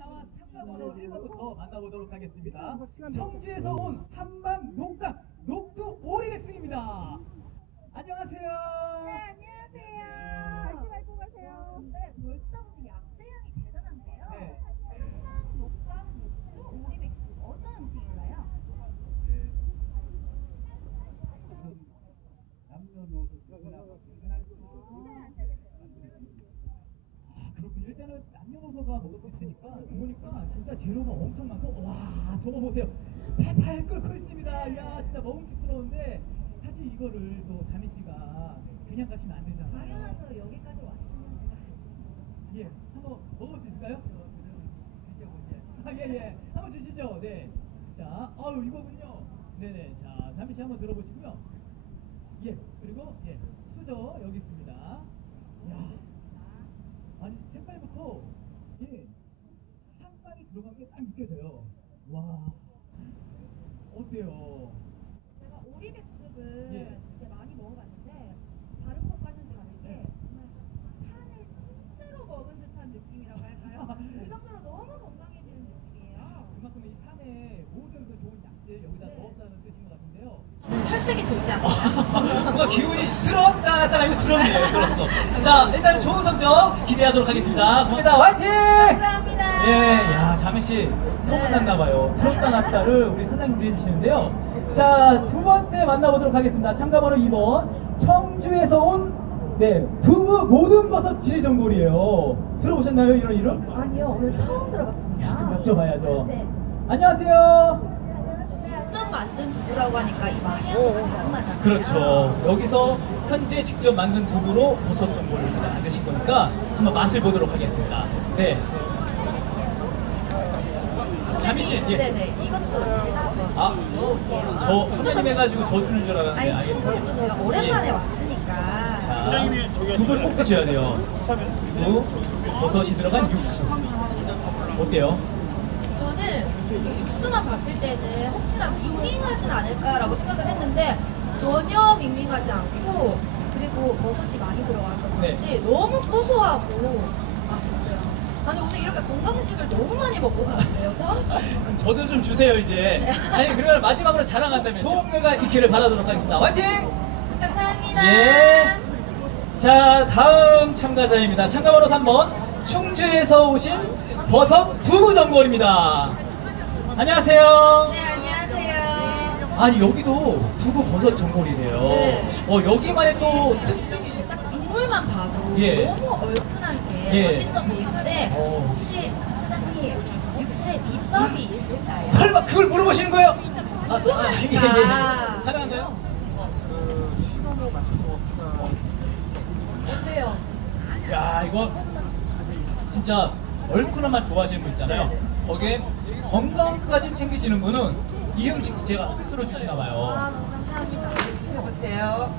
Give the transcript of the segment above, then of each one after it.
참가번호 1번부터 만나보도록 하겠습니다. 청주에서 온 한방 녹당 녹두 오리백숙입니다. 안녕하세요. 네, 안녕하세요. 파이팅 할 것 같아요. 네, 벌써부터 약재량이 대단한데요. 네. 한방 녹당 녹두 오리백숙 어떤 음식인가요? 네. 남녀노소 누구나 불편할 수 그렇군요. 일단은 남녀노소가 먹을 수 있으니까 보니까 진짜 재료가 엄청 많고 와 저거 보세요. 팔팔 끓고 있습니다. 이야 진짜 먹음직스러운데 사실 이거를 또 자미 씨가 그냥 가시면 안 되잖아요. 당연하죠. 여기까지 왔으면 제가 예, 한번 먹을 수 있을까요? 예. 한번 주시죠. 네. 자, 이거군요. 네네. 자, 자미 씨 한번 들어보시고요. 예, 그리고 예, 수저 여기 있습니다. 야, 아니 색깔부터 예, 한방이 들어간 게 딱 느껴져요. 와, 어때요? 제가 오리백숙은 예. 이제 많이 먹어봤는데 다른 것과는 다르게 정말 산을 통째로 먹은 듯한 느낌이라고 할까요? 그 정도로 너무 건강해지는 느낌이에요. 그만큼 이 산에 모든 그 좋은 약재 여기다 네. 넣었다는 뜻인 것 같은데요. 혈색이 돌지 않나요? 뭔가 기운이 들었다 놨다가 이거 들었어. 자, 일단은 좋은 성적 기대하도록 하겠습니다. 고맙습니다. 화이팅! 감사합니다. 예, 야, 자미 씨 소문났나 봐요. 들었다 놨다를 우리 사장님도 해주시는데요. 자, 두 번째 만나보도록 하겠습니다. 참가번호 2번 청주에서 온 두부 모든 버섯 지리전골이에요. 들어보셨나요 이런 이름? 아니요, 오늘 처음 들어봤습니다. 그럼 여쭤봐야죠. 네. 안녕하세요. 직접 만든 두부라고 하니까 이 맛이 또 궁금하잖아요. 그렇죠. 여기서 현재 직접 만든 두부로 버섯 전골을 이렇게 만드신 거니까 한번 맛을 보도록 하겠습니다. 네. 자미 씨, 예. 네네. 이것도 제가 한번 아, 먹어볼게요. 저 선배님 해가지고 저 주는 줄 알았는데 아니 알겠습니다. 친구는 또 제가 오랜만에 예. 왔으니까. 자, 두부를 꼭 드셔야 돼요. 그리고 버섯이 들어간 육수. 어때요? 저는 이 육수만 봤을 때는 혹시나 밍밍하진 않을까라고 생각을 했는데 전혀 밍밍하지 않고 그리고 버섯이 많이 들어가서 그런지 너무 고소하고 맛있어요. 아니 오늘 이렇게 건강식을 너무 많이 먹고 가는데요, 저? 그럼 저도 좀 주세요 이제. 아니 그러면 마지막으로 자랑한다면 좋은 결과 있기를 바라도록 하겠습니다. 화이팅! 감사합니다. 예. 자, 다음 참가자입니다. 참가번호 3번 충주에서 오신 버섯 두부 전골입니다. 안녕하세요. 네, 안녕하세요. 아니 여기도 두부 버섯 전골이래요. 네. 여기만의 또 특징이 있어요. 국물만 봐도 예. 너무 얼큰한 게 예. 맛있어 보이는데 어. 혹시 사장님 육수에 비법이 있을까요? 설마 그걸 물어보시는 거예요? 궁금하니까. 가능한가요? 어때요? 야 이거 진짜 얼큰한 맛 좋아하시는 분 있잖아요. 네네. 거기에 건강까지 챙기시는 분은 이 음식 제가 스스로 주시나 아, 봐요. 너무 감사합니다. 드셔보세요.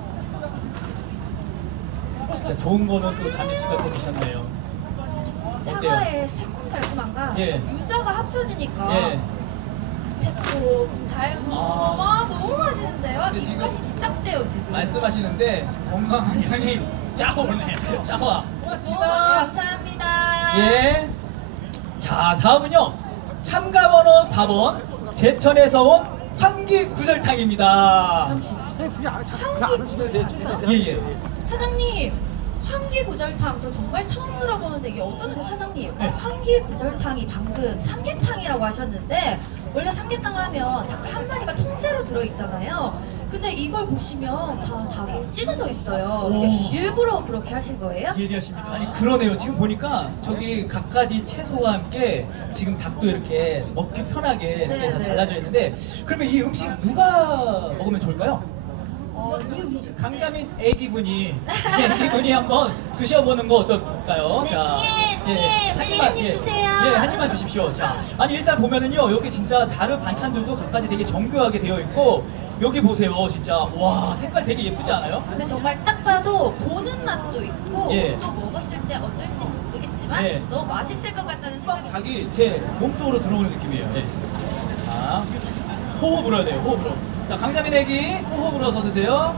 진짜 좋은 거는 또 자미 씨가 또 드셨네요. 사과의 새콤달콤함과 예. 유자가 합쳐지니까 예. 새콤, 달콤, 아. 너무 맛있는데요? 근데 지금 입가심이 싹 돼요 지금. 말씀하시는데 건강한 향이 쫙 오네. 쫙 와. 너무 고맙습니다. 감사합니다. 예. 자, 다음은요. 참가번호 4번 제천에서 온 환기 구절탕입니다. 잠시. 환기 구절탕이요? 예, 예. 사장님, 환기 구절탕 저 정말 처음 들어보는데 이게 어떤 사장님? 네. 환기 구절탕이 방금 삼계탕이라고 하셨는데 원래 삼계탕 하면 닭 한 마리가 통째로 들어있잖아요. 근데 이걸 보시면 다 닭이 찢어져 있어요. 오. 일부러 그렇게 하신 거예요? 예리하십니다. 아니 그러네요. 지금 보니까 저기 갖가지 채소와 함께 지금 닭도 이렇게 먹기 편하게 이렇게 네, 다 네. 잘라져 있는데 그러면 이 음식 누가 먹으면 좋을까요? 이 음식 강자민 애기분이 한번 드셔보는 거 어떨까요? 네, 빨리 한 입 주세요. 예, 한 입만 주십시오. 자, 아니 일단 보면은요 여기 진짜 다른 반찬들도 각가지 되게 정교하게 되어 있고 여기 보세요, 진짜 와 색깔 되게 예쁘지 않아요? 근데 정말 딱 봐도 보는 맛도 있고 예. 또 먹었을 때 어떨지 모르겠지만 예. 너무 맛있을 것 같다는 생각이 닭이 제 몸속으로 들어오는 느낌이에요. 예. 자, 호흡 불어야 돼요. 호흡으로. 자, 강자민 애기 호흡 불어서 드세요.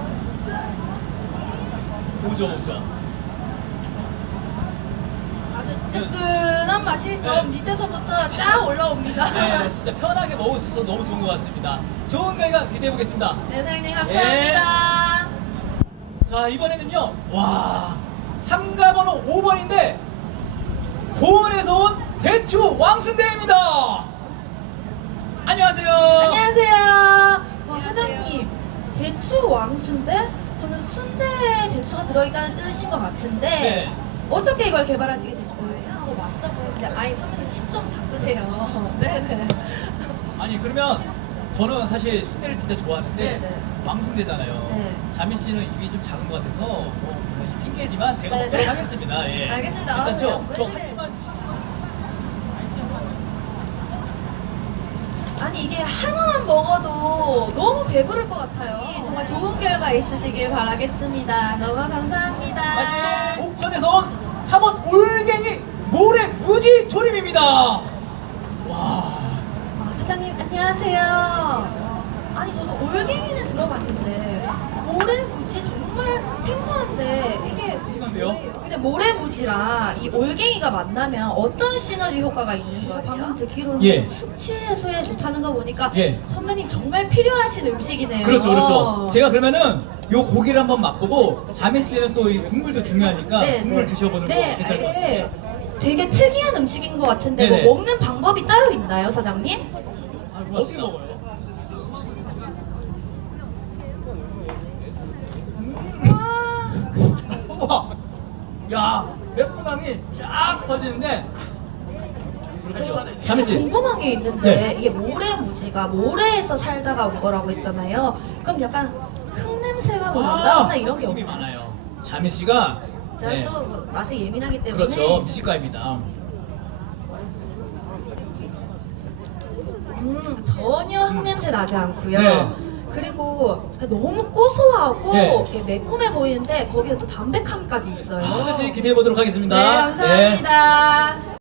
오죠. 아주 뜨끈한 맛이 저 네. 밑에서부터 쫙 올라옵니다. 네, 진짜 편하게 먹을 수 있어서 너무 좋은 것 같습니다. 좋은 결과 기대해 보겠습니다. 네, 사장님 감사합니다. 자, 이번에는요, 와, 참가번호 5번인데, 보은에서 온 대추 왕순대입니다. 안녕하세요. 안녕하세요. 와, 사장님, 대추 왕순대? 저는 순대 대추가 들어있다는 뜻인 것 같은데 네. 어떻게 이걸 개발하시게 되신 거예요? 이상하고 맛있어 보이는데 아니 선배님 침 좀 닦으세요. 네네. 아니, 그러면 저는 사실 순대를 진짜 좋아하는데, 네네. 왕순대잖아요. 네. 자미 씨는 입이 좀 작은 것 같아서, 핑계지만 제가 네, 먹도록 네. 하겠습니다. 예. 알겠습니다. 괜찮죠? 아우, 저 네네. 한 입만. 아니 이게 하나만 먹어도 너무 배부를 것 같아요. 정말 좋은 결과 있으시길 바라겠습니다. 너무 감사합니다. 아니, 옥천에서 온 참원 올갱이 모래 무지 조림입니다. 와. 사장님 안녕하세요. 아니 저도 올갱이는 들어봤는데 모래무지 정말 생소한데 이게 심한데요? 뭐예요? 근데 모래무지랑 이 올갱이가 만나면 어떤 시너지 효과가 있는 거예요? 방금 듣기로는 예. 숙취 해소에 좋다는 거 보니까 예. 선배님 정말 필요하신 음식이네요. 그렇죠, 그렇죠. 제가 그러면은 요 고기를 한번 맛보고 자미 씨는 또 이 국물도 중요하니까 네, 국물 네. 드셔보는 거 네, 괜찮을 것 네. 같아요. 되게 특이한 음식인 것 같은데 네네. 뭐 먹는 방법이 따로 있나요, 사장님? 아, 어떻게 먹어요? 우와, 야, 매콤함이 쫙 퍼지는데. 자미 씨, 궁금한 게 있는데 네. 이게 모래무지가 모래에서 살다가 온 거라고 했잖아요. 그럼 약간 흙냄새가 뭐 난다거나 이런 게 힘이 없나요? 많아요. 자미 씨가 제가 네, 또뭐 맛에 예민하기 때문에 그렇죠, 미식가입니다. 전혀 흙냄새 나지 않고요. 네. 그리고 너무 고소하고 네. 이게 매콤해 보이는데 거기에 또 담백함까지 있어요. 사실 기대해 보도록 하겠습니다. 네, 감사합니다.